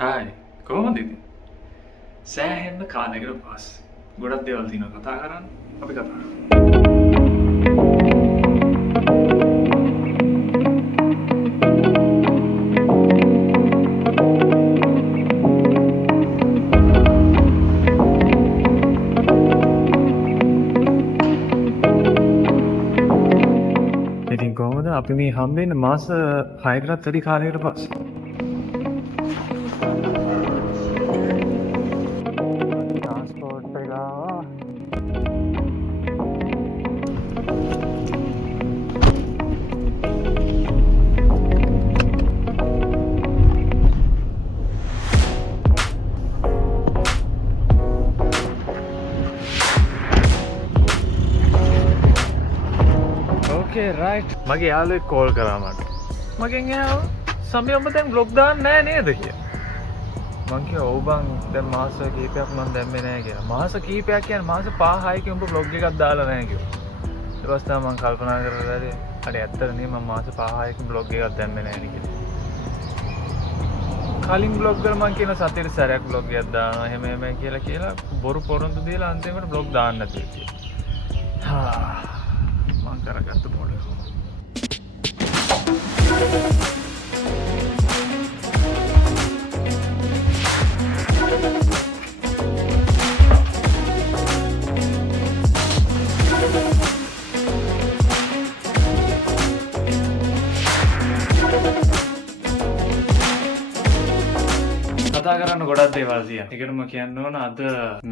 Hi කොහොමද ඉතින්? සෑහෙන්න කාලයකට පස්සේ ගොඩක් දේවල් තියෙනවා කතා කරන්න. අපි කතා කරමු. ඉතින් කොහොමද අපි මේ හම්බෙන්නේ මාස 6කටත් වැඩි කාලයකට පස්සේ? ට්‍රාන්ස්පෝර්ට් එක ආවා. ඕකේ රයිට්. මගේ යාළුවෙක් කෝල් කරා මට. මගෙන් ඇහුවා සමය ඔබ දැන් බ්ලොග් දාන්නේ නැහැ නේද කියලා. මං කිව්වා ඔව් බං දැන් මාස කීපයක් මං දැම්මේ නැහැ කියලා. මාස කීපයක් කියන්නේ මාස 5-6කින් උඹ බ්ලොග් එකක් දාලා නැහැ කිව්වා. ඊට පස්සේ තමයි මං කල්පනා කරලා හරි ඇත්තට නේ මං මාස 5-6කින් බ්ලොග් එකක් දැම්මේ නැහැ නේ කියලා. කලින් බ්ලොග් වල මං කියන සතියේ සැරයක් බ්ලොග් එකක් දානවා එහෙම කියලා බොරු පොරොන්දු දීලා අන්තිමට බ්ලොග් දාන්න නැතුව ඉතියා. මං කරගත්ත මොඩල්. කතා කරන්න ගොඩක් දේවල් තියෙනවා. ඒකටම කියන්න ඕන අද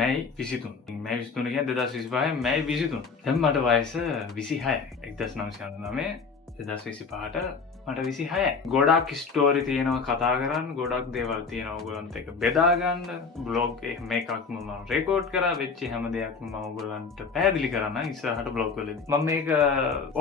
මැයි 23. මැයි 23 කියන්නේ 2025 මැයි 23. දැන් මට වයස 26යි. 1999 2025ට මට 26යි. ගොඩක් ස්ටෝරි තියෙනවා කතා කරන්න, ගොඩක් දේවල් තියෙනවා ඔයගොල්ලන්ට එක බෙදා ගන්න. බ්ලොග් එකක්ම මම රෙකෝඩ් කරා වෙච්ච හැම දෙයක්ම මම ඔයගොල්ලන්ට පැහැදිලි කරන්න ඉස්සරහට බ්ලොග් වලදී. මම මේක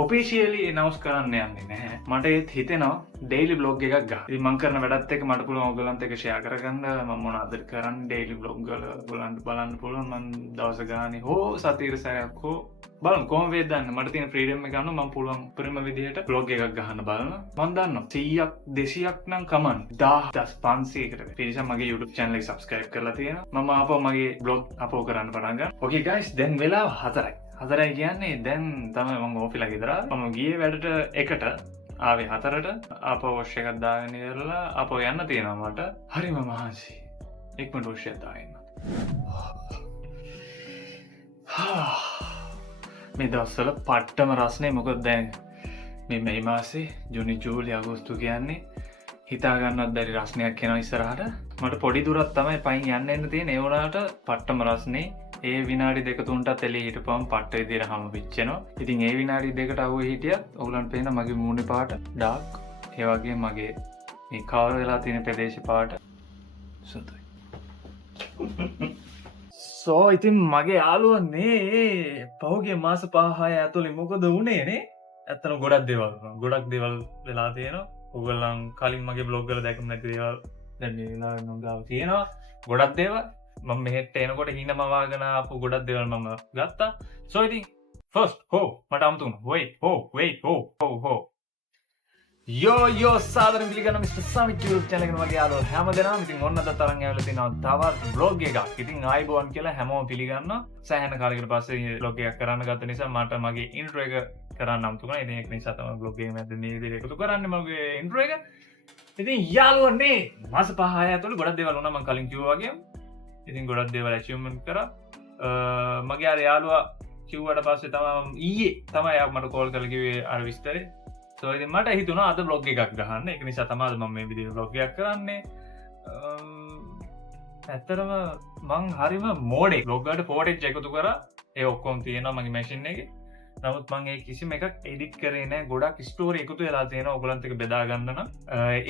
ඔෆිෂියලි අනවුන්ස් කරන්න යන්නේ නැහැ. මට ඒත් හිතෙනවා ඩේලි බ්ලොග් එකක් ගන්න. ඉතින් මම කරන වැඩත් එක්ක මට පුළුවන් ඔයගොල්ලන්ට එක ෂෙයා කරගන්න. මම මොනවද කරන්නේ ඩේලි බ්ලොග් වල ඔයගොල්ලන්ට බලන්න පුළුවන්. මම දවස් ගානේ හෝ සතියේ සැරයක් හෝ බලමු කොහොම වේද දන්න. මට තියෙන ෆ්‍රීඩම් එක ගන්න මම පුළුවන් උපරිම විදිහට බ්ලොග් එකක් ගහන්න බලන්න. මම දන්නවා 100ක් 200ක් නම් කමන්න 1000කට පිරිස මගේ YouTube channel එක subscribe කරලා තියෙනවා. මම ආපහු මගේ බ්ලොග් අපලෝඩ් කරන්න පටන් ගන්නවා. Okay guys දැන් වෙලාව 4යි. 4යි කියන්නේ දැන් තමයි මම ඕෆිලා ගෙදර. මම ගියේ වැඩට 1ට ආවේ 4ට ආපහු වොෂ් එකක් දාගෙන ඉවරලා ආපහු යන්න තියෙනවා මට. හරිම මහන්සි. ඉක්මනට වොෂ් එකක් දාගෙන. මේ දවස්වල පට්ටම රස්නේ මොකද දැන් මේ මාසේ ජුනි ජූලි අගෝස්තු කියන්නේ හිතා ගන්නවත් බැරි රස්නයක් එනවා ඉස්සරහට. මට පොඩි දුරක් තමයි පයින් යන්න එන්න තියෙන. ඒ වුණාට පට්ටම රස්නේ ඒ විනාඩි 2-3ටත් එළිය හිටපුවම පට්ට විදියට හැම පිච්චෙනවා. ඉතින් ඒ විනාඩි 2කට අවුවේ හිටියත් ඔයගලන්ට පේන මගේ මූණේ පාට ඩාර්ක්. ඒ වගේම මගේ මේ කවර වෙලා තියෙන ප්‍රදේශ පාට සුදුයි. සෝ ඉතින් මගේ යාළුවනේ පහුගිය මාස 5-6 ඇතුළේ මොකද වුණේ නේ? ඇත්තටම ගොඩක් දේවල් වෙලා තියෙනවා. ඔයගොල්ලන් කලින් මගේ බ්ලොග් වල දැකම නැති දේවල් දැන් මේ වෙලාවේ මම ගාව තියෙනවා. ගොඩක් දේවල් මම මෙහෙට එනකොට හිනම වාගෙන ආපු ගොඩක් දේවල් මම ගත්තා. සෝ ඉතින් ෆස්ට් මට අමුතුණා. wait යෝ සාදරයෙන් පිළිගන්නවා මිස්ටර් සමිත් YouTube channel එකට මගේ යාළුවෝ හැමදෙනාම ඉතින් ඔන්න අද තරම් ඇවිල්ලා තිනවා තවත් vlog එකක්. ඉතින් ආයිබෝන් කියලා හැමෝම පිළිගන්නවා. සෑහෙන කාලයකට පස්සේ vlog එකක් කරන්න ගත්ත නිසා මට මගේ intro එක කරන්න අමුතුණා. ඉතින් ඒක නිසා තමයි vlog එකේ මැද මේ විදිහට එකතු කරන්නේ මගේ intro එක. ඉතින් යාළුවනේ මාස 5-6 ඇතුළේ ගොඩක් දේවල් වුණා මම කලින් කිව්වා වගේ. ඉතින් ගොඩක් දේවල් achievement කරා. මගේ අර යාළුවා කිව්වට පස්සේ තමයි ඊයේ තමයි මට කෝල් කරලා කිව්වේ අර විස්තරේ. So ඉතින් මට හිතුණා අද බ්ලොග් එකක් ගහන්න. ඒක නිසා තමයි මම මේ විදිහට බ්ලොග් එකක් කරන්නේ. ඇත්තටම මං හරිම මෝඩේ. බ්ලොග් වලට ෆෝටේජ් එකතු කරා. ඒ ඔක්කොම තියෙනවා මගේ මැෂින් එකේ. නමුත් මං ඒ කිසිම එකක් එඩිට් කරේ නැහැ. ගොඩක් ස්ටෝරි එකතු වෙලා තියෙනවා ඔයගලන්ට එක බෙදා ගන්න නම්.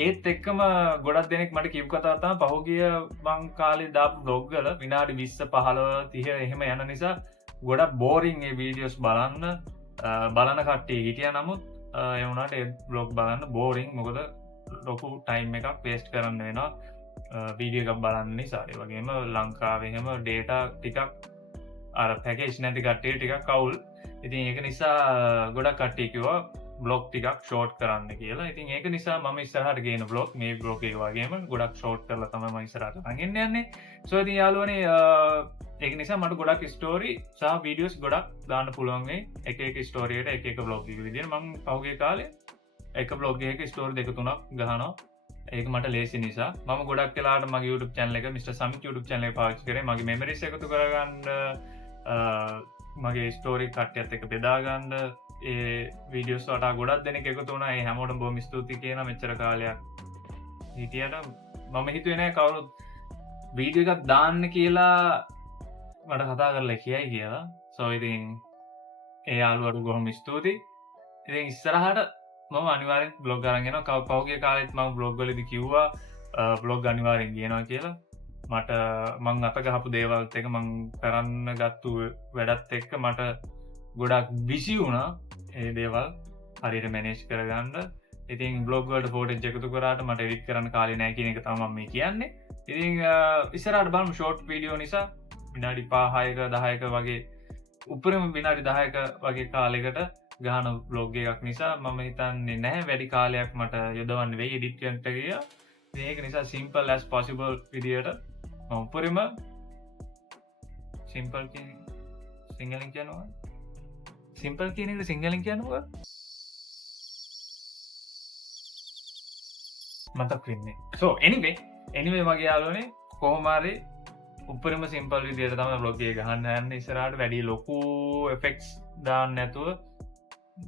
ඒත් එක්කම ගොඩක් දෙනෙක් මට කියපු කතාව තමයි පහුගිය මං කාලේ දාපු බ්ලොග් වල විනාඩි 20 15 30 එහෙම යන නිසා ගොඩක් බෝරින් ඒ වීඩියෝස් බලන කට්ටිය හිටියා. නමුත් ඒ වුණාට ඒ බ්ලොග් බලන්න බෝරින්. මොකද ලොකු ටයිම් එකක් වේස්ට් කරන්න වෙනවා වීඩියෝ එකක් බලන්න නිසා. ඒ වගේම ලංකාවේ හැම ඩේටා ටිකක් අර පැකේජ් නැති කට්ටිය ටිකක් අවුල්. ඉතින් ඒක නිසා ගොඩක් කට්ටිය කිව්වා බ්ලොග් ටිකක් ෂෝට් කරන්න කියලා. ඉතින් ඒක නිසා මම ඉස්සරහට ගේන බ්ලොග් මේ බ්ලොග් එක වගේම ගොඩක් ෂෝට් කරලා තමයි මම ඉස්සරහට අරගෙන යන්නේ. සෝ ඉතින් යාළුවනේ ඒක නිසා මට ගොඩක් ස්ටෝරි සහ වීඩියෝස් ගොඩක් දාන්න පුළුවන් වෙයි. එක එක ස්ටෝරි එකට එක එක බ්ලොග් එක විදියට මම පහුගිය කාලේ එක බ්ලොග් එකක ස්ටෝරි 2-3ක් ගහනවා. ඒක මට ලේසි නිසා මම ගොඩක් වෙලාවට මගේ YouTube channel එක Mr. Samit YouTube channel එක පාවිච්චි කරේ මගේ memories එකතු කරගන්න මගේ ස්ටෝරි කට්ටියත් එක්ක බෙදා ගන්න ඒ වීඩියෝස් වලට ගොඩක් දෙනෙක් එකතු වුණා. ඒ හැමෝටම බොහොම ස්තුතියි කියන මෙච්චර කාලයක් හිටියට මම හිතුවේ නෑ කවුරුත් වීඩියෝ එකක් දාන්න කියලා මට කතා කරලා කියයි කියලා. සෝ ඉතින් ඒ යාළුවට බොහොම ස්තුතියි. ඉතින් ඉස්සරහට මම අනිවාර්යෙන් බ්ලොග් අරන් යනවා. පහුගිය කාලෙත් මම බ්ලොග් වලදී කිව්වා බ්ලොග් අනිවාර්යෙන් ගේනවා කියලා. මට මං අත ගහපු දේවල්ත් එක මං කරන්න ගත්තු වැඩත් එක්ක මට ගොඩක් බිසි වුණා ඒ දේවල් හරියට මැනේජ් කරගන්න. ඉතින් බ්ලොග් වලට ෆෝටේජ් එකතු කරාට මට එඩිට් කරන්න කාලේ නැහැ කියන එක තමයි මම මේ කියන්නේ. ඉතින් ඉස්සරහට බලමු ෂෝට් වීඩියෝ නිසා විනාඩි 5-6ක 10ක වගේ උපරිම විනාඩි 10ක වගේ කාලයකට ගහන බ්ලොග් එකක් නිසා මම හිතන්නේ නැහැ වැඩි කාලයක් මට යොදවන්න වෙයි එඩිට් කරන්න කියලා. ඒක නිසා simple as possible විදියට මම උපරිම simple කියන සිංහලෙන් කියනවා simple කියන එක සිංහලෙන් කියනවා මතක් වෙන්නේ. so anyway මගේ යාළුවනේ කොහොම හරි උපරිම simple විදියට තමයි vlog එක ගහන්න යන්නේ. ඉස්සරහට වැඩි ලොකු effects දාන්න නැතුව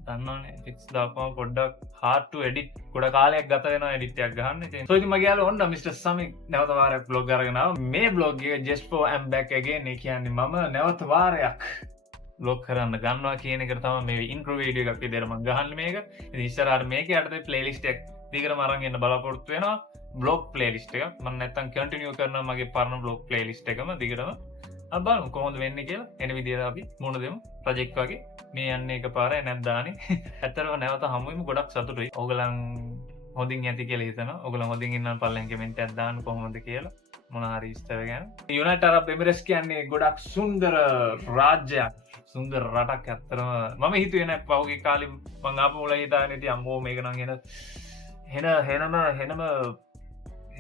දන්නවනේ effects දාපුවම පොඩ්ඩක් hard to edit ගොඩ කාලයක් ගත වෙනවා edit එකක් ගහන්න. so ඉතින් මගේ යාළුවා ඔන්න Mr. Samit නැවත වාරයක් vlog අරගෙන ආවා. මේ vlog එක just for I'm back again. ඒ කියන්නේ මම නැවත වාරයක් vlog කරන්න ගන්නවා කියන එකට තමයි මේ intro video එකක් විදියට මම ගහන්නේ මේක. ඉතින් ඉස්සරහට මේක යටතේ playlist එකක් දිගටම අරන් එන්න බලාපොරොත්තු වෙනවා. vlog playlist එක මම නැත්තම් continue කරනවා මගේ පරණ vlog playlist එකම දිගටම. බලමු කොහොමද වෙන්නේ කියලා. එන විදියට අපි මුණ දෙමු. project වගේ මේ යන්නේ එකපාරයි නැද්දානේ. ඇත්තටම නැවත හමු වෙමු. ගොඩක් සතුටුයි. ඕගලන් හොඳින් ඇති කියලා හිතනවා. ඕගලන් හොඳින් ඉන්නම් පල්ලෙන් කමෙන්ට් එකක් දාන්න කොහොමද කියලා. මොන හරි ඉස්තර ගැන. United Arab Emirates කියන්නේ ගොඩක් සුන්දර රාජ්‍යයක්. සුන්දර රටක් ඇත්තටම. මම හිතුවේ නෑ පහුගිය කාලේ මං ආපු මුල හිතාගෙන ඉතින් අම්මෝ මේක නම්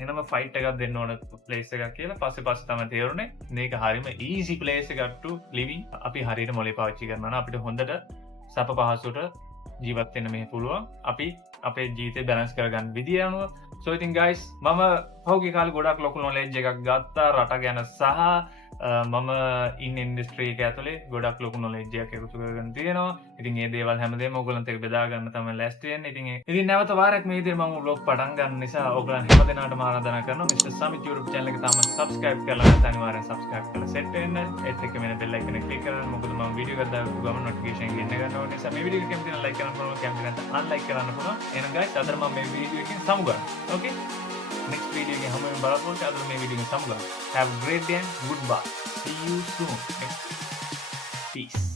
එනම ෆයිට් එකක් දෙන්න ඕන ප්ලේස් එකක් කියලා. පස්සේ තමයි තේරුනේ මේක හරියම ඊසි ප්ලේස් එකක් ටු ලිවිං. අපි හරියට මොලේ පාවිච්චි කරනවා නම් අපිට හොඳට සප පහසුට ජීවත් වෙන්න මේ පුළුවන්. අපි අපේ ජීවිතේ බැලන්ස් කරගන්න විදිය අනුව. so ඉතින් guys මම පහුගිය කාලේ ගොඩක් ලොකු knowledge එකක් ගත්තා රට ගැන සහ මම ඉන්න ඉන්ඩස්ට්‍රි එක ඇතුලේ ගොඩක් ලොකු knowledge එකක් එකතු කරගෙන තියෙනවා. ඉතින් මේ දේවල් හැමදේම ඔයගොල්ලන්ට එක බෙදා ගන්න තමයි ලෑස්ති වෙන්නේ. ඉතින් නැවත වාරයක් මේ විදිහට මම vlog පටන් ගන්න නිසා ඔයගොල්ලන් හැමදෙනාටම ආරාධනා කරනවා Mr. Samit YouTube channel එක තාම subscribe කරලා නැත්නම් අනිවාර්යෙන් subscribe කරලා set වෙන්න. ඒත් එක්ක මෙන්න bell icon එක click කරන්න. මොකද මම වීඩියෝ එකක් දාපු ගමන් notification එක එන්න ගන්නවා. ඒ නිසා මේ වීඩියෝ එක කැමති නම් like කරන්න පුළුවන්. කැමති නැත්නම් unlike කරන්න පුළුවන්. එහෙනම් guys අද මම මේ වීඩියෝ එකෙන් සමු ගන්නවා. okay next video එකෙන් හැම වෙලේම බලපොත් අද මේ වීඩියෝ එකෙන් සමු ගන්නවා. have a great day and goodbye. See you soon. Peace.